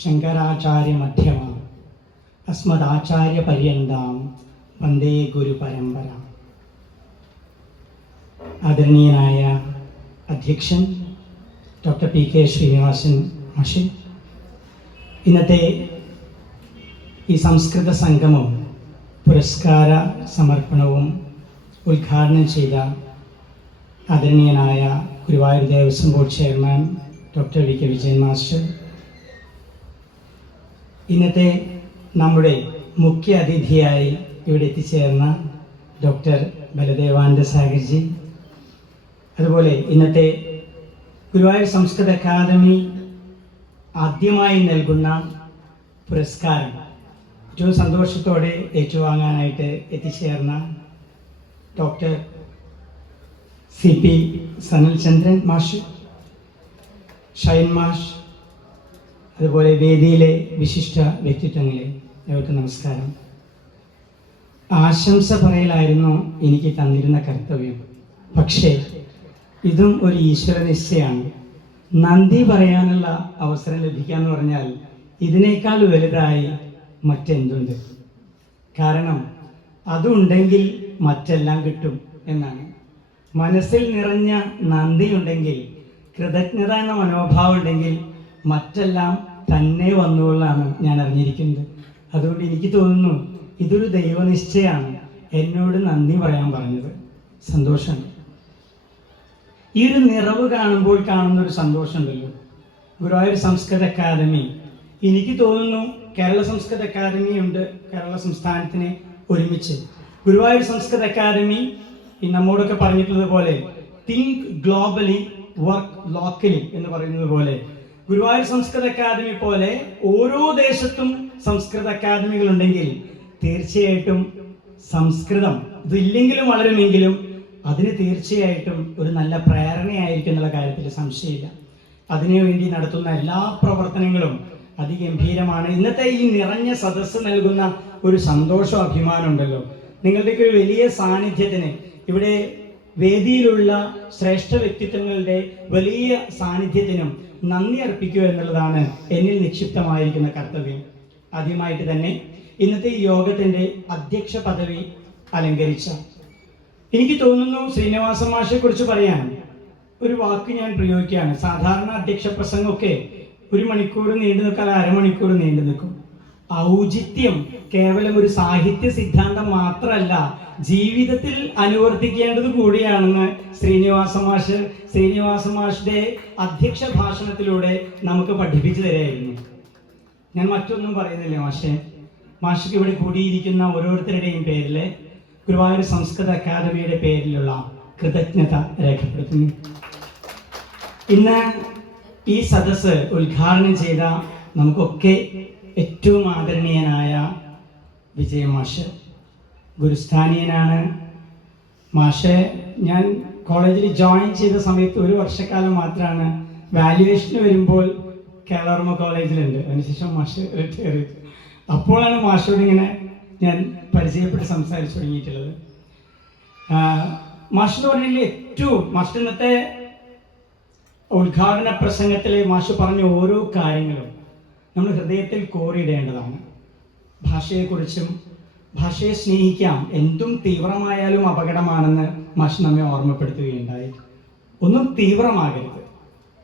ശങ്കരാചാര്യമധ്യമാം അസ്മദാചാര്യപര്യന്താം വന്ദേ ഗുരുപരമ്പര. ആദരണീയനായ അധ്യക്ഷൻ doctor PK Sreenivasan മാഷ്, ഇന്നത്തെ ഈ സംസ്കൃത സംഗമം പുരസ്കാര സമർപ്പണവും ഉദ്ഘാടനം ചെയ്ത ആദരണീയനായ Guruvayur Devaswom board chairman doctor VK Vijayan master, ഇന്നത്തെ നമ്മുടെ മുഖ്യ അതിഥിയായി ഇവിടെ എത്തിച്ചേർന്ന ഡോക്ടർ ബലദേവാനന്ദ സാഗർജി, അതുപോലെ ഇന്നത്തെ ഗുരുവായൂർ സംസ്കൃത അക്കാദമി ആദ്യമായി നൽകുന്ന പുരസ്കാരം ഏറ്റവും സന്തോഷത്തോടെ ഏറ്റുവാങ്ങാനായിട്ട് എത്തിച്ചേർന്ന ഡോക്ടർ CP സനൽചന്ദ്രൻ മാഷ്, ഷൈൻ മാഷ്, അതുപോലെ വേദിയിലെ വിശിഷ്ട വ്യക്തിത്വങ്ങളെ ഏവർക്കും നമസ്കാരം. ആശംസ പറയലായിരുന്നു എനിക്ക് തന്നിരുന്ന കർത്തവ്യം. പക്ഷേ ഇതും ഒരു ഈശ്വര നിശ്ചയാണ്. നന്ദി പറയാനുള്ള അവസരം ലഭിക്കുക എന്ന് പറഞ്ഞാൽ ഇതിനേക്കാൾ വലുതായി മറ്റെന്തുണ്ട്? കാരണം അതുണ്ടെങ്കിൽ മറ്റെല്ലാം കിട്ടും എന്നാണ്. മനസ്സിൽ നിറഞ്ഞ നന്ദി ഉണ്ടെങ്കിൽ, കൃതജ്ഞത എന്ന മനോഭാവം ഉണ്ടെങ്കിൽ മറ്റെല്ലാം തന്നെ വന്നുകൊള്ളാണ് ഞാൻ അറിഞ്ഞിരിക്കുന്നത്. അതുകൊണ്ട് എനിക്ക് തോന്നുന്നു ഇതൊരു ദൈവനിശ്ചയമാണ് എന്നോട് നന്ദി പറയാൻ പറഞ്ഞത്. സന്തോഷം. ഈ ഒരു നിറവ് കാണുമ്പോൾ കാണുന്നൊരു സന്തോഷമുണ്ടല്ലോ. ഗുരുവായൂർ സംസ്കൃത അക്കാദമി, എനിക്ക് തോന്നുന്നു കേരള സംസ്കൃത അക്കാദമി ഉണ്ട് കേരള സംസ്ഥാനത്തിന് ഒരുമിച്ച്. ഗുരുവായൂർ സംസ്കൃത അക്കാദമി നമ്മോടൊക്കെ പറഞ്ഞിട്ടുള്ളത് പോലെ തിങ്ക് ഗ്ലോബലി വർക്ക് ലോക്കലി എന്ന് പറയുന്നത് പോലെ ഗുരുവായൂർ സംസ്കൃത അക്കാദമി പോലെ ഓരോ ദേശത്തും സംസ്കൃത അക്കാദമികൾ ഉണ്ടെങ്കിൽ തീർച്ചയായിട്ടും സംസ്കൃതം ഇതില്ലെങ്കിലും വളരുമെങ്കിലും അതിന് തീർച്ചയായിട്ടും ഒരു നല്ല പ്രേരണയായിരിക്കും എന്നുള്ള കാര്യത്തിൽ സംശയമില്ല. അതിനുവേണ്ടി നടത്തുന്ന എല്ലാ പ്രവർത്തനങ്ങളും അതിഗംഭീരമാണ്. ഇന്നത്തെ ഈ നിറഞ്ഞ സദസ്സ് നൽകുന്ന ഒരു സന്തോഷം, അഭിമാനം ഉണ്ടല്ലോ. നിങ്ങളുടെയൊക്കെ ഒരു വലിയ സാന്നിധ്യത്തിന്, ഇവിടെ വേദിയിലുള്ള ശ്രേഷ്ഠ വ്യക്തിത്വങ്ങളുടെ വലിയ സാന്നിധ്യത്തിനും നന്ദി അർപ്പിക്കുക എന്നുള്ളതാണ് എന്നിൽ നിക്ഷിപ്തമായിരിക്കുന്ന കർത്തവ്യം. ആദ്യമായിട്ട് തന്നെ ഇന്നത്തെ ഈ യോഗത്തിൻ്റെ അധ്യക്ഷ പദവി അലങ്കരിച്ച, എനിക്ക് തോന്നുന്നു ശ്രീനിവാസ മാഷെ കുറിച്ച് പറയാൻ ഒരു വാക്ക് ഞാൻ പ്രയോഗിക്കുകയാണ്. സാധാരണ അധ്യക്ഷ പ്രസംഗമൊക്കെ 1 മണിക്കൂർ നീണ്ടു നിൽക്കാൻ, അരമണിക്കൂർ നീണ്ടു നിൽക്കും. ഔചിത്യം കേവലം ഒരു സാഹിത്യ സിദ്ധാന്തം മാത്രമല്ല, ജീവിതത്തിൽ അനുവർത്തിക്കേണ്ടത് കൂടിയാണെന്ന് ശ്രീനിവാസ മാഷിന്റെ അധ്യക്ഷ ഭാഷണത്തിലൂടെ നമുക്ക് പഠിപ്പിച്ചു തരായിരുന്നു. ഞാൻ മറ്റൊന്നും പറയുന്നില്ല മാഷിക്ക് ഇവിടെ കൂടിയിരിക്കുന്ന ഓരോരുത്തരുടെയും പേരിൽ ഗുരുവായൂർ സംസ്കൃത അക്കാദമിയുടെ പേരിലുള്ള കൃതജ്ഞത രേഖപ്പെടുത്തുന്നു. ഇന്ന് ഈ സദസ്സ് ഉദ്ഘാടനം ചെയ്ത നമുക്കൊക്കെ ഏറ്റവും ആദരണീയനായ വിജയ മാഷ്, ഗുരുസ്ഥാനീയനാണ് മാഷ്. ഞാൻ കോളേജിൽ ജോയിൻ ചെയ്ത സമയത്ത് 1 വർഷക്കാലം മാത്രമാണ് വാല്യുവേഷന് വരുമ്പോൾ കേരളവർമ്മ കോളേജിലുണ്ട്. അതിനുശേഷം മാഷ് റിട്ടയർ ചെയ്തു. അപ്പോഴാണ് മാഷോട് ഇങ്ങനെ ഞാൻ പരിചയപ്പെട്ട് സംസാരിച്ചു തുടങ്ങിയിട്ടുള്ളത്. മാഷെന്ന് പറഞ്ഞാൽ ഏറ്റവും മാഷ് ഇന്നത്തെ ഉദ്ഘാടന പ്രസംഗത്തിൽ മാഷ് പറഞ്ഞ ഓരോ കാര്യങ്ങളും നമ്മൾ ഹൃദയത്തിൽ കോറിയിടേണ്ടതാണ്. ഭാഷയെക്കുറിച്ചും ഭാഷയെ സ്നേഹിക്കാം, എന്തും തീവ്രമായാലും അപകടമാണെന്ന് മാഷ് നമ്മെ ഓർമ്മപ്പെടുത്തുകയുണ്ടായി. ഒന്നും തീവ്രമാകരുത്,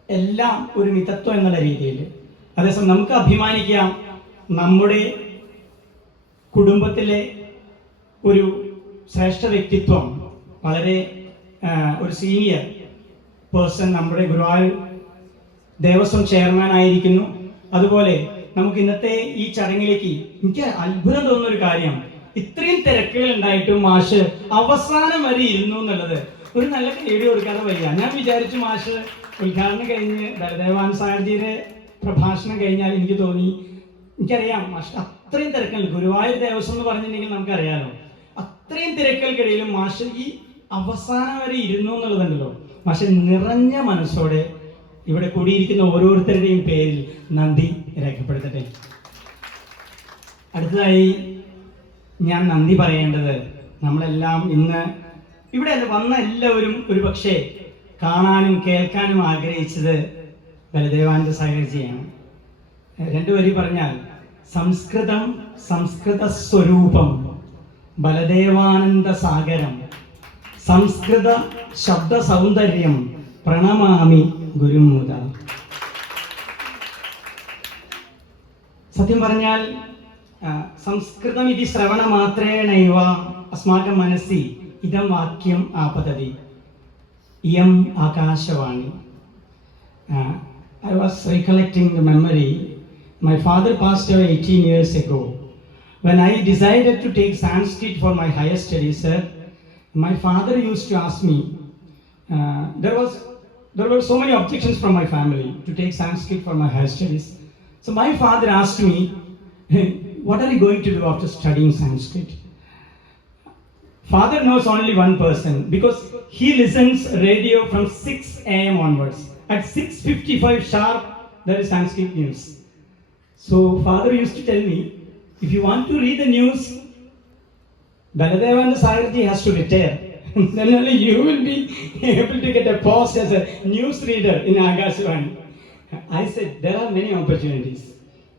എല്ലാം ഒരു മിതത്വം എന്നുള്ള രീതിയിൽ. അതേസമയം നമുക്ക് അഭിമാനിക്കാം, നമ്മുടെ കുടുംബത്തിലെ ഒരു ശ്രേഷ്ഠ വ്യക്തിത്വം, വളരെ ഒരു സീനിയർ പേഴ്സൺ നമ്മുടെ ഗുരുവായൂർ ദേവസ്വം ചെയർമാൻ ആയിരിക്കുന്നു. അതുപോലെ നമുക്ക് ഇന്നത്തെ ഈ ചടങ്ങിലേക്ക് എനിക്ക് അത്ഭുതം തോന്നുന്ന ഒരു കാര്യം, ഇത്രയും തിരക്കുകൾ ഉണ്ടായിട്ടും മാഷ് അവസാനം വരെ ഇരുന്നു എന്നുള്ളത് ഒരു നല്ല കേടി കൊടുക്കാതെ വയ്യ. ഞാൻ വിചാരിച്ചു മാഷ് ഉദ്ഘാടനം കഴിഞ്ഞ് ബലദേവാനന്ദ സാഗർജിയുടെ പ്രഭാഷണം കഴിഞ്ഞാൽ എനിക്ക് തോന്നി, എനിക്കറിയാം മാഷ് അത്രയും തിരക്കുകൾ, ഗുരുവായൂർ ദേവസ്വം എന്ന് പറഞ്ഞിട്ടുണ്ടെങ്കിൽ നമുക്കറിയാലോ, അത്രയും തിരക്കുകൾക്കിടയിലും മാഷ് ഈ അവസാനം വരെ ഇരുന്നു എന്നുള്ളതുണ്ടല്ലോ. മാഷ് നിറഞ്ഞ മനസ്സോടെ ഇവിടെ കൂടിയിരിക്കുന്ന ഓരോരുത്തരുടെയും പേരിൽ നന്ദി രേഖപ്പെടുത്തട്ടെ. അടുത്തതായി ഞാൻ നന്ദി പറയേണ്ടത്, നമ്മളെല്ലാം ഇന്ന് ഇവിടെ വന്ന എല്ലാവരും ഒരു പക്ഷേ കാണാനും കേൾക്കാനും ആഗ്രഹിച്ചത് ബലദേവാനന്ദ സാഗർജിയാണ്. രണ്ടു വരി പറഞ്ഞാൽ സംസ്കൃതം സംസ്കൃത സ്വരൂപം ബലദേവാനന്ദ സാഗരം സംസ്കൃത ശബ്ദ സൗന്ദര്യം പ്രണമാമി ഗുരുമുദ. സത്യം പറഞ്ഞാൽ സംസ്കൃതം ഇതി ശ്രവണമാത്രേണൈവ അസ്മാകം മനസ്സി ഇദം വാക്യം ആപതതി ഇയം Akashvani. I was recollecting the memory. My father passed away 18 years ago. When I decided to take Sanskrit for my higher studies, my father used to ask me, there were so many objections from my family to take Sanskrit for my higher studies. So my father asked me, what are you going to do after studying Sanskrit? Father knows only one person because he listens radio from 6 a.m. onwards. At 6:55 sharp, there is Sanskrit news. So father used to tell me, if you want to read the news, Baladevananda Sagarji has to retire. Then only you will be able to get a post as a news reader in Agashvani. I said, there are many opportunities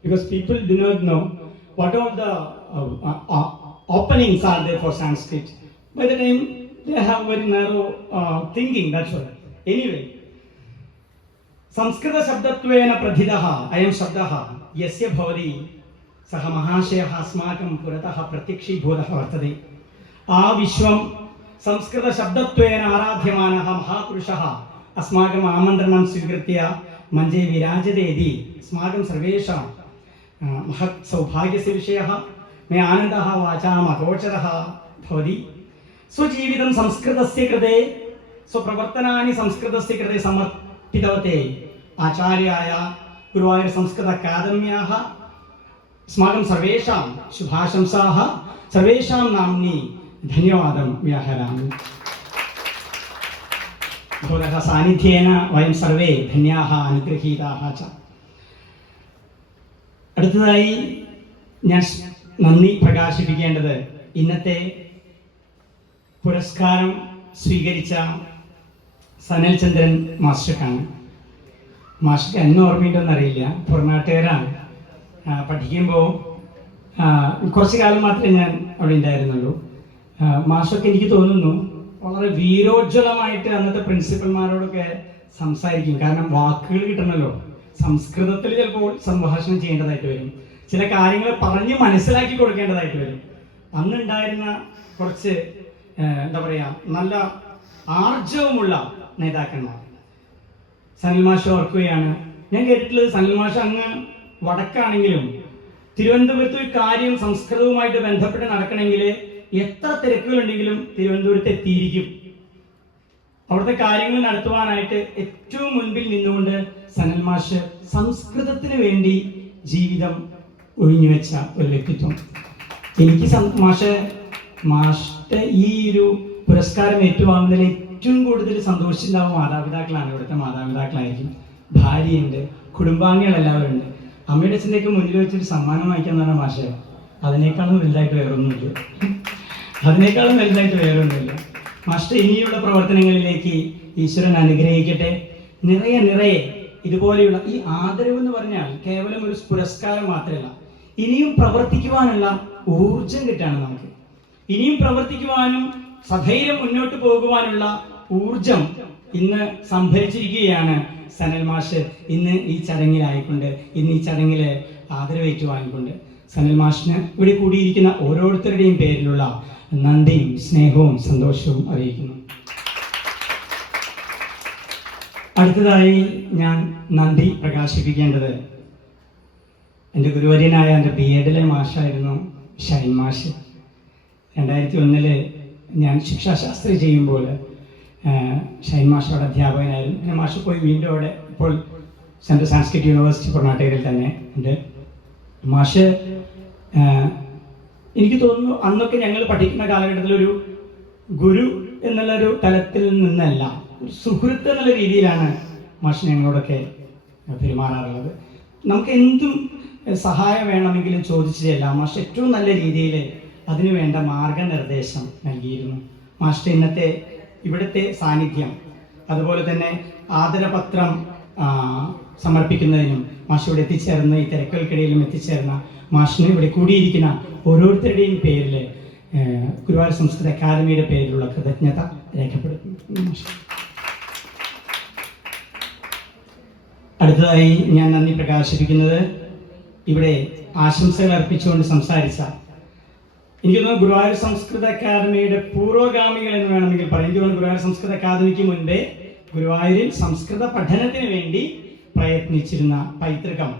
because people do not know what all the openings are there for Sanskrit. By the time they have very narrow thinking, that's all. Anyway, സംസ്കൃത ശബ്ദത്വേന പ്രഥിതഃ അയം ശബ്ദഃ യസ്യ ഭവതി സഹ മഹാശയഃ അസ്മാകം പുരതഃ പ്രത്യക്ഷീഭൂതഃ വർത്തതെ. ആ വിശ്വം സംസ്കൃത ശബ്ദത്വേന ആരാധ്യമാനഃ മഹാപുരുഷഃ അസ്മാകം ആമന്ത്രണം സ്വീകൃത്യ മഞ്ജേ വിരാജതേതി അസ്മാകം സർവേഷാം മഹത് സൗഭാഗ്യസ്യ വിഷയഃ may ആനന്ദഃ വാചാം അഗോചരഃ ഭവതി. സ്വജീവിതം സംസ്കൃതസ്യ കൃതേ സ്വപ്രവർത്തനാനി സംസ്കൃതസ്യ കൃതേ സമർപ്പിതവതേ ആചാര്യായ ഗുരുവായൂർ സംസ്കൃത അക്കാദമ്യാഃ അസ്മാകം സർവേഷാം ശുഭാശംസാഃ സർവേഷാം നാമ്നി ധന്യവാദം വ്യാഹരാമി. ഭവതഃ സാന്നിധ്യേന വയം സർവേ ധന്യാഃ അനുഗ്രഹീതാഃ ച. അടുത്തതായി ഞാൻ നന്ദി പ്രകാശിപ്പിക്കേണ്ടത് ഇന്നത്തെ പുരസ്കാരം സ്വീകരിച്ച സനൽചന്ദ്രൻ മാസ്റ്റർക്കാണ്. മാസ്റ്റർക്ക് എന്നെ ഓർമ്മയുണ്ടെന്നറിയില്ല, പുറനാട്ടുകാരാണ്. പഠിക്കുമ്പോൾ കുറച്ച് കാലം മാത്രമേ ഞാൻ അവിടെ ഉണ്ടായിരുന്നുള്ളൂ. മാസ്റ്റർക്ക് എനിക്ക് തോന്നുന്നു വളരെ വീരോജ്വലമായിട്ട് അന്നത്തെ പ്രിൻസിപ്പൽമാരോടൊക്കെ സംസാരിക്കും. കാരണം വാക്കുകൾ കിട്ടണമല്ലോ, സംസ്കൃതത്തിൽ ചിലപ്പോൾ സംഭാഷണം ചെയ്യേണ്ടതായിട്ട് വരും, ചില കാര്യങ്ങൾ പറഞ്ഞ് മനസ്സിലാക്കി കൊടുക്കേണ്ടതായിട്ട് വരും. അന്നുണ്ടായിരുന്ന കുറച്ച് എന്താ പറയുക, നല്ല ആർജവമുള്ള നേതാക്കന്മാർ. സനൽമാഷ് ഓർക്കുകയാണ്, ഞാൻ കേട്ടിട്ടുള്ളത് സനൽമാഷ് അങ്ങ് വടക്കാണെങ്കിലും തിരുവനന്തപുരത്ത് ഒരു കാര്യം സംസ്കൃതവുമായിട്ട് ബന്ധപ്പെട്ട് നടക്കണമെങ്കിൽ എത്ര തിരക്കുകളുണ്ടെങ്കിലും തിരുവനന്തപുരത്ത് എത്തിയിരിക്കും. അവിടുത്തെ കാര്യങ്ങൾ നടത്തുവാനായിട്ട് ഏറ്റവും മുൻപിൽ നിന്നുകൊണ്ട് സനൽമാഷ് സംസ്കൃതത്തിന് വേണ്ടി ജീവിതം ഒഴിഞ്ഞുവെച്ച ഒരു വ്യക്തിത്വം. എനിക്ക് മാഷിന്റെ ഈ ഒരു പുരസ്കാരം ഏറ്റുവാങ്ങുന്നതിൽ ഏറ്റവും കൂടുതൽ സന്തോഷിച്ചിട്ടുണ്ടാവും മാതാപിതാക്കളാണ്. ഇവിടുത്തെ മാതാപിതാക്കളായിരിക്കും, ഭാര്യയുണ്ട്, കുടുംബാംഗങ്ങളെല്ലാവരും ഉണ്ട്. അമ്മയുടെ അച്ഛൻ്റെയൊക്കെ മുന്നിൽ വെച്ചൊരു സമ്മാനം വാങ്ങിക്കാന്ന് പറഞ്ഞ മാഷ അതിനേക്കാളും വലുതായിട്ട് വേറൊന്നുമില്ല, മാസ്റ്റർ ഇനിയുള്ള പ്രവർത്തനങ്ങളിലേക്ക് ഈശ്വരൻ അനുഗ്രഹിക്കട്ടെ. നിറയെ ഇതുപോലെയുള്ള ഈ ആദരവ് എന്ന് പറഞ്ഞാൽ കേവലം ഒരു പുരസ്കാരം മാത്രമല്ല, ഇനിയും പ്രവർത്തിക്കുവാനുള്ള ഊർജം കിട്ടാണ് നമുക്ക്. ഇനിയും പ്രവർത്തിക്കുവാനും സധൈര്യം മുന്നോട്ട് പോകുവാനുള്ള ഊർജം ഇന്ന് സംഭരിച്ചിരിക്കുകയാണ് സനൽ മാഷ്. ഇന്ന് ഈ ചടങ്ങിലായിക്കൊണ്ട്, ഇന്ന് ഈ ചടങ്ങില് ആദരവേറ്റുവാങ്ങിക്കൊണ്ട് സനൽ മാഷിന് ഇവിടെ കൂടിയിരിക്കുന്ന ഓരോരുത്തരുടെയും പേരിലുള്ള നന്ദിയും സ്നേഹവും സന്തോഷവും അറിയിക്കുന്നു. അടുത്തതായി ഞാൻ നന്ദി പ്രകാശിപ്പിക്കേണ്ടത് എൻ്റെ ഗുരുവര്യനായ എൻ്റെ BEd മാഷായിരുന്നു ഷൈൻ മാഷ്. 2001 ഞാൻ ശിക്ഷാശാസ്ത്രി ചെയ്യുമ്പോൾ ഷൈൻ മാഷ് അവിടെ അധ്യാപകനായിരുന്നു. പിന്നെ മാഷ് പോയി വീണ്ടും അവിടെ ഇപ്പോൾ സെൻട്രൽ സാൻസ്ക്രിറ്റ് യൂണിവേഴ്സിറ്റി കർണാടകയിൽ തന്നെ ഉണ്ട്. മാഷ് എനിക്ക് തോന്നുന്നു അന്നൊക്കെ ഞങ്ങൾ പഠിക്കുന്ന കാലഘട്ടത്തിലൊരു ഗുരു എന്നുള്ളൊരു തലത്തിൽ നിന്നല്ല, ഒരു സുഹൃത്ത് എന്നുള്ള രീതിയിലാണ് മാഷ് ഞങ്ങളോടൊക്കെ പെരുമാറാറുള്ളത്. നമുക്ക് എന്തും സഹായം വേണമെങ്കിലും ചോദിച്ചു ചെല്ലാം. മാഷ് ഏറ്റവും നല്ല രീതിയിൽ അതിനു വേണ്ട മാർഗനിർദ്ദേശം നൽകിയിരുന്നു. മാസ്റ്റർ ഇന്നത്തെ ഇവിടുത്തെ സാന്നിധ്യം, അതുപോലെ തന്നെ ആദരപത്രം സമർപ്പിക്കുന്നതിനും മാഷ് ഇവിടെ എത്തിച്ചേർന്ന ഈ തിരക്കുകൾക്കിടയിലും എത്തിച്ചേർന്ന മാഷിന് ഇവിടെ കൂടിയിരിക്കുന്ന ഓരോരുത്തരുടെയും പേരിൽ ഗുരുവായൂർ സംസ്കൃത അക്കാദമിയുടെ പേരിലുള്ള കൃതജ്ഞത രേഖപ്പെടുത്തുന്നു. അടുത്തതായി ഞാൻ നന്ദി പ്രകാശിപ്പിക്കുന്നത് ഇവിടെ ആശംസകൾ അർപ്പിച്ചുകൊണ്ട് സംസാരിച്ച, എനിക്ക് തോന്നുന്നു ഗുരുവായൂർ സംസ്കൃത അക്കാദമിയുടെ പൂർവ്വഗാമികൾ എന്ന് വേണമെങ്കിൽ പറയാം. എനിക്ക് തോന്നുന്നു ഗുരുവായൂർ സംസ്കൃത അക്കാദമിക്ക് മുൻപേ ഗുരുവായൂരിൽ സംസ്കൃത പഠനത്തിന് വേണ്ടി പ്രയത്നിച്ചിരുന്ന പൈതൃകം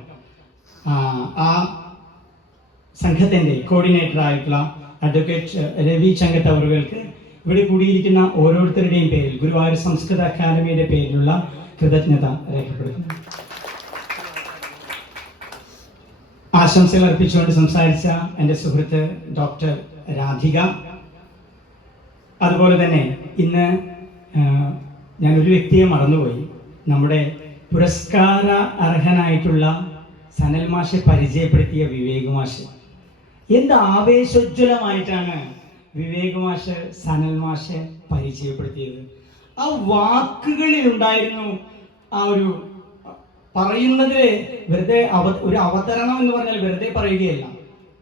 ആ സംഘത്തിൻ്റെ കോർഡിനേറ്റർ ആയിട്ടുള്ള അഡ്വക്കേറ്റ് രവി ചങ്കത്ത് അവർക്ക് ഇവിടെ കൂടിയിരിക്കുന്ന ഓരോരുത്തരുടെയും പേരിൽ ഗുരുവായൂർ സംസ്കൃത അക്കാദമിയുടെ പേരിലുള്ള കൃതജ്ഞത രേഖപ്പെടുത്തുന്നു. ആശംസകൾ അർപ്പിച്ചുകൊണ്ട് സംസാരിച്ച എൻ്റെ സുഹൃത്ത് ഡോക്ടർ രാധിക, അതുപോലെ തന്നെ ഇന്ന് ഞാനൊരു വ്യക്തിയെ മറന്നുപോയി. നമ്മുടെ പുരസ്കാര അർഹനായിട്ടുള്ള സനൽ മാഷെ പരിചയപ്പെടുത്തിയ വിവേക് മാഷ്. എന്ത് ആവേശോജ്വലമായിട്ടാണ് വിവേക് മാഷ് സനൽ മാഷെ പരിചയപ്പെടുത്തിയത്. ആ വാക്കുകളിൽ ഉണ്ടായിരുന്നു ആ ഒരു പറയുന്നത്. വെറുതെ ഒരു അവതരണം എന്ന് പറഞ്ഞാൽ വെറുതെ പറയുകയല്ല,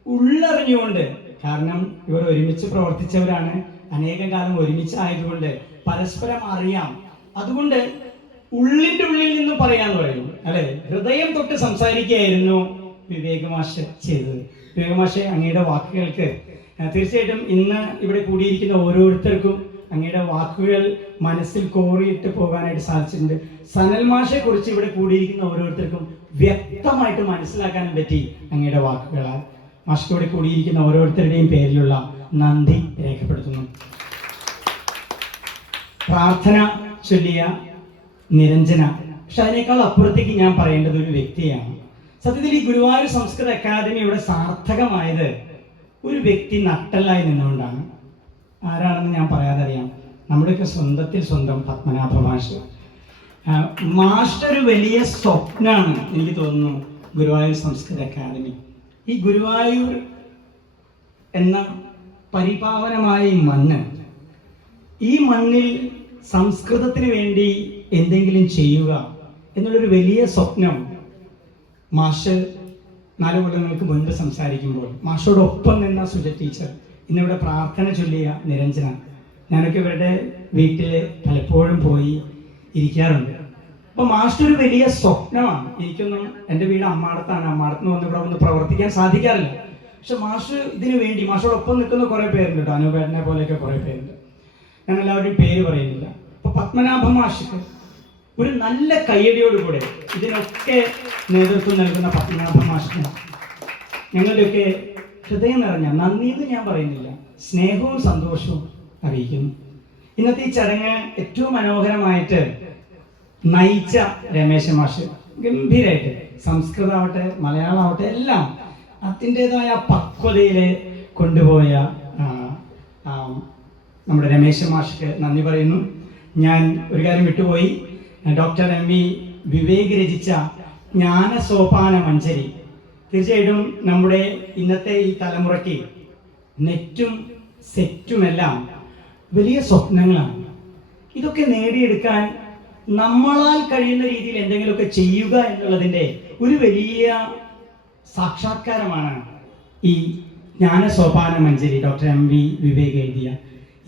ഉള്ളറിഞ്ഞുകൊണ്ട്. കാരണം ഇവർ ഒരുമിച്ച് പ്രവർത്തിച്ചവരാണ്, അനേകം കാലം ഒരുമിച്ചായതുകൊണ്ട് പരസ്പരം അറിയാം. അതുകൊണ്ട് ഉള്ളിൻ്റെ ഉള്ളിൽ നിന്ന് പറയാന്ന് പറയുന്നു, അല്ലെ, ഹൃദയം തൊട്ട് സംസാരിക്കുകയായിരുന്നു വിവേക് മാഷ് ചെയ്തത്. വിവേക് മാഷെ, അങ്ങയുടെ വാക്കുകൾക്ക് തീർച്ചയായിട്ടും ഇന്ന് ഇവിടെ കൂടിയിരിക്കുന്ന ഓരോരുത്തർക്കും അങ്ങയുടെ വാക്കുകൾ മനസ്സിൽ കോറിയിട്ട് പോകാനായിട്ട് സാധിച്ചിട്ടുണ്ട്. സനൽ മാഷെ കുറിച്ച് ഇവിടെ കൂടിയിരിക്കുന്ന ഓരോരുത്തർക്കും വ്യക്തമായിട്ട് മനസ്സിലാക്കാനും പറ്റി അങ്ങയുടെ വാക്കുകളാൽ. മാഷ് ഇവിടെ കൂടിയിരിക്കുന്ന ഓരോരുത്തരുടെയും പേരിലുള്ള നന്ദി രേഖപ്പെടുത്തുന്നു. പ്രാർത്ഥന ചൊല്ലിയ നിരഞ്ജന, പക്ഷെ അതിനേക്കാൾ അപ്പുറത്തേക്ക് ഞാൻ പറയേണ്ടത് ഒരു വ്യക്തിയാണ്. സത്യത്തിൽ ഈ ഗുരുവായൂർ സംസ്കൃത അക്കാദമി ഇവിടെ സാർത്ഥകമായത് ഒരു വ്യക്തി നട്ടലായി നിന്നുകൊണ്ടാണ്. ആരാണെന്ന് ഞാൻ പറയാതെ അറിയാം, നമ്മുടെയൊക്കെ സ്വന്തം പത്മനാഭ മാഷ്. മാസ്റ്റർ ഒരു വലിയ സ്വപ്നമാണ് എനിക്ക് തോന്നുന്നു ഗുരുവായൂർ സംസ്കൃത അക്കാദമി. ഈ ഗുരുവായൂർ എന്ന പരിപാവനമായ ഈ മണ്ണിൽ സംസ്കൃതത്തിന് വേണ്ടി എന്തെങ്കിലും ചെയ്യുക എന്നുള്ളൊരു വലിയ സ്വപ്നം മാഷ് 4 കൊല്ലങ്ങൾക്ക് മുൻപ് സംസാരിക്കുമ്പോൾ മാഷോടൊപ്പം നിന്ന സുജ ടീച്ചർ, ഇന്നിവിടെ പ്രാർത്ഥന ചൊല്ലിയ നിരഞ്ജന, ഞാനൊക്കെ ഇവരുടെ വീട്ടിൽ പലപ്പോഴും പോയി ഇരിക്കാറുണ്ട്. അപ്പോൾ മാസ്റ്റർ ഒരു വലിയ സ്വപ്നമാണ്. എനിക്കൊന്നും, എൻ്റെ വീട് അമ്മാടത്താണ്, അമ്മാടത്ത് വന്ന് ഇവിടെ ഒന്ന് പ്രവർത്തിക്കാൻ സാധിക്കാറില്ല. പക്ഷെ മാഷ് ഇതിനു വേണ്ടി മാഷോടൊപ്പം നിൽക്കുന്ന കുറേ പേരുണ്ട് കേട്ടോ, അനൂപേട്ടനെ പോലെയൊക്കെ കുറേ പേരുണ്ട്. ഞാൻ എല്ലാവരുടെയും പേര് പറയുന്നില്ല. അപ്പോൾ പത്മനാഭ മാഷിക്ക് ഒരു നല്ല കയ്യടിയോടുകൂടെ ഇതിനൊക്കെ നേതൃത്വം നൽകുന്ന പത്മനാഭ മാഷിന് ഞങ്ങളുടെയൊക്കെ ഹൃദയം നിറഞ്ഞ നന്ദി എന്ന് ഞാൻ പറയുന്നില്ല, സ്നേഹവും സന്തോഷവും അറിയിക്കുന്നു. ഇന്നത്തെ ഈ ചടങ്ങ് ഏറ്റവും മനോഹരമായിട്ട് നയിച്ച രമേശ മാഷ്, ഗംഭീരമായിട്ട് സംസ്കൃതമാവട്ടെ മലയാളമാവട്ടെ എല്ലാം അതിൻ്റെതായ പക്വതയിൽ കൊണ്ടുപോയ നമ്മുടെ രമേശ മാഷ്ക്ക് നന്ദി പറയുന്നു. ഞാൻ ഒരു കാര്യം വിട്ടുപോയി, ഡോക്ടർ എം.വി. വിവേക് രചിച്ച ജ്ഞാനസോപാന മഞ്ജരി തീർച്ചയായിട്ടും നമ്മുടെ ഇന്നത്തെ ഈ തലമുറയ്ക്ക് നെറ്റും സെറ്റുമെല്ലാം വലിയ സ്വപ്നങ്ങളാണ്. ഇതൊക്കെ നേടിയെടുക്കാൻ നമ്മളാൽ കഴിയുന്ന രീതിയിൽ എന്തെങ്കിലുമൊക്കെ ചെയ്യുക എന്നുള്ളതിൻ്റെ ഒരു വലിയ സാക്ഷാത്കാരമാണ് ഈ ജ്ഞാനസോപാന മഞ്ജരി ഡോക്ടർ എം.വി. വിവേക് എഴുതിയ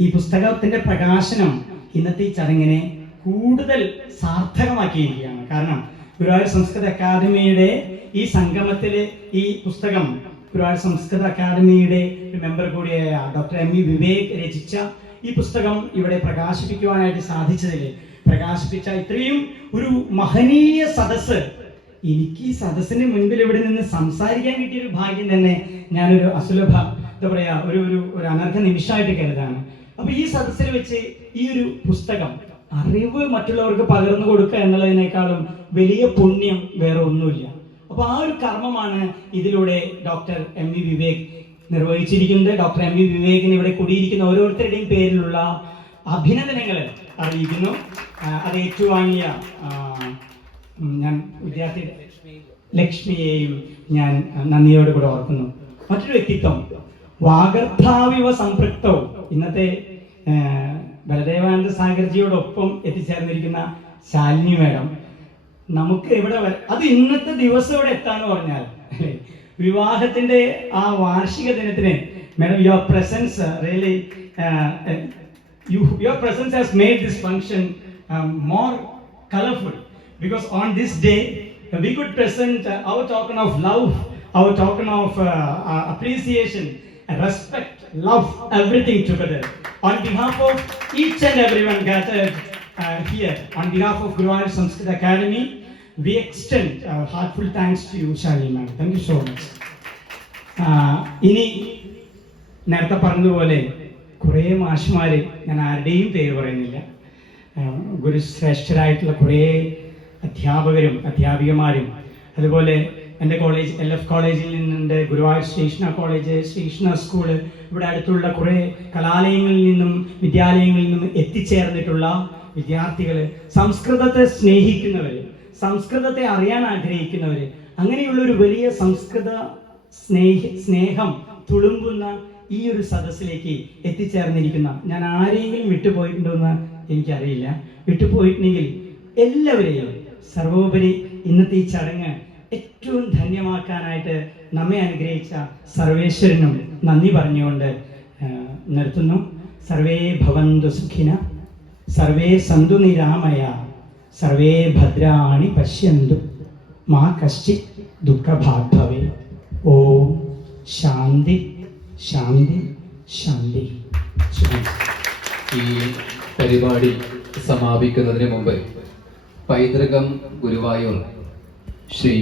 ഈ പുസ്തകത്തിൻ്റെ പ്രകാശനം ഇന്നത്തെ ഈ ചടങ്ങിനെ കൂടുതൽ സാർത്ഥകമാക്കിയിരിക്കുകയാണ്. കാരണം ഗുരുവായൂർ സംസ്കൃത അക്കാദമിയുടെ ഈ സംഗമത്തിൽ ഈ പുസ്തകം ഗുരുവായൂർ സംസ്കൃത അക്കാദമിയുടെ ഒരു മെമ്പർ കൂടിയായ ഡോക്ടർ എം.വി. വിവേക് രചിച്ച ഈ പുസ്തകം ഇവിടെ പ്രകാശിപ്പിക്കുവാനായിട്ട് സാധിച്ചതിൽ, പ്രകാശിപ്പിച്ച ഇത്രയും ഒരു മഹനീയ സദസ്സ്, എനിക്ക് ഈ സദസ്സിന് മുൻപിൽ ഇവിടെ നിന്ന് സംസാരിക്കാൻ കിട്ടിയൊരു ഭാഗ്യം തന്നെ ഞാനൊരു അസുലഭ, എന്താ പറയാ, ഒരു അനർഘ നിമിഷമായിട്ട് കരുതാണ്. അപ്പൊ ഈ സദസ്സിൽ വെച്ച് ഈ ഒരു പുസ്തകം അറിവ് മറ്റുള്ളവർക്ക് പകർന്നു കൊടുക്കുക എന്നുള്ളതിനേക്കാളും വലിയ പുണ്യം വേറെ ഒന്നുമില്ല. അപ്പൊ ആ ഒരു കർമ്മമാണ് ഇതിലൂടെ ഡോക്ടർ എം.വി. വിവേക് നിർവഹിച്ചിരിക്കുന്നത്. Doctor M V. വിവേകിന് ഇവിടെ കൂടിയിരിക്കുന്ന ഓരോരുത്തരുടെയും പേരിലുള്ള അഭിനന്ദനങ്ങൾ അറിയിക്കുന്നു. അത് ഏറ്റുവാങ്ങിയ ഞാൻ വിദ്യാർത്ഥി ലക്ഷ്മിയെയും ഞാൻ നന്ദിയോട് കൂടെ ഓർക്കുന്നു. മറ്റൊരു വ്യക്തിത്വം, വാഗർത്ഥാവിവ സംപൃക്തവും, ഇന്നത്തെ ബലദേവാനന്ദ സാഗർജിയോടൊപ്പം എത്തിച്ചേർന്നിരിക്കുന്ന ശാലിനി മേഡം. നമുക്ക് ഇവിടെ അത് ഇന്നത്തെ ദിവസം ഇവിടെ എത്താന്ന് പറഞ്ഞാൽ വിവാഹത്തിന്റെ ആ വാർഷിക ദിനത്തിന് madam your presence really your presence has made this function more colorful, because on this day we could present our token of love, our token of appreciation, respect, love, everything together. On behalf of each and everyone gathered here, on behalf of Guruvayur Sanskrit Academy, we extend our heartfelt thanks to you, Shalini ma'am. Thank you so much. ഇനി നേരത്തെ പറഞ്ഞതുപോലെ കുറേ മാഷ്മാർ, ഞാൻ ആരുടെയും പേര് പറയുന്നില്ല, ഗുരുശ്രേഷ്ഠരായിട്ടുള്ള കുറേ അധ്യാപകരും അധ്യാപികമാരും, അതുപോലെ എൻ്റെ കോളേജ് LF കോളേജിൽ നിന്നുണ്ട്, Guruvayur station college, station school, ഇവിടെ അടുത്തുള്ള കുറേ കലാലയങ്ങളിൽ നിന്നും വിദ്യാലയങ്ങളിൽ നിന്നും എത്തിച്ചേർന്നിട്ടുള്ള വിദ്യാർത്ഥികൾ, സംസ്കൃതത്തെ സ്നേഹിക്കുന്നവർ, സംസ്കൃതത്തെ അറിയാൻ ആഗ്രഹിക്കുന്നവർ, അങ്ങനെയുള്ളൊരു വലിയ സംസ്കൃത സ്നേഹം തുളുമ്പുന്ന ഈ ഒരു സദസ്സിലേക്ക് എത്തിച്ചേർന്നിരിക്കുന്ന, ഞാൻ ആരെങ്കിലും വിട്ടുപോയിട്ടുണ്ടോ എന്ന് എനിക്കറിയില്ല, വിട്ടുപോയിട്ടുണ്ടെങ്കിൽ എല്ലാവരെയും സർവോപരി ഇന്നത്തെ ഈ ചടങ്ങ് ഏറ്റവും ധന്യമാക്കാനായിട്ട് നമ്മെ അനുഗ്രഹിച്ച സർവേശ്വരനും നന്ദി പറഞ്ഞുകൊണ്ട് നിർത്തുന്നു. സർവേ ഭവന്തു സുഖിന, സർവേ സന്തു നിരാമയ, സർവേ ഭദ്രാണി പശ്യന്തു, മാ കശ്ചിത് ദുഃഖഭാഗ് ഭവേ. ഓം ശാന്തി ശാന്തി ശാന്തി. ഈ പരിപാടി സമാപിക്കുന്നതിന് മുമ്പ് പൈതൃകം ഗുരുവായൂർ ശ്രീ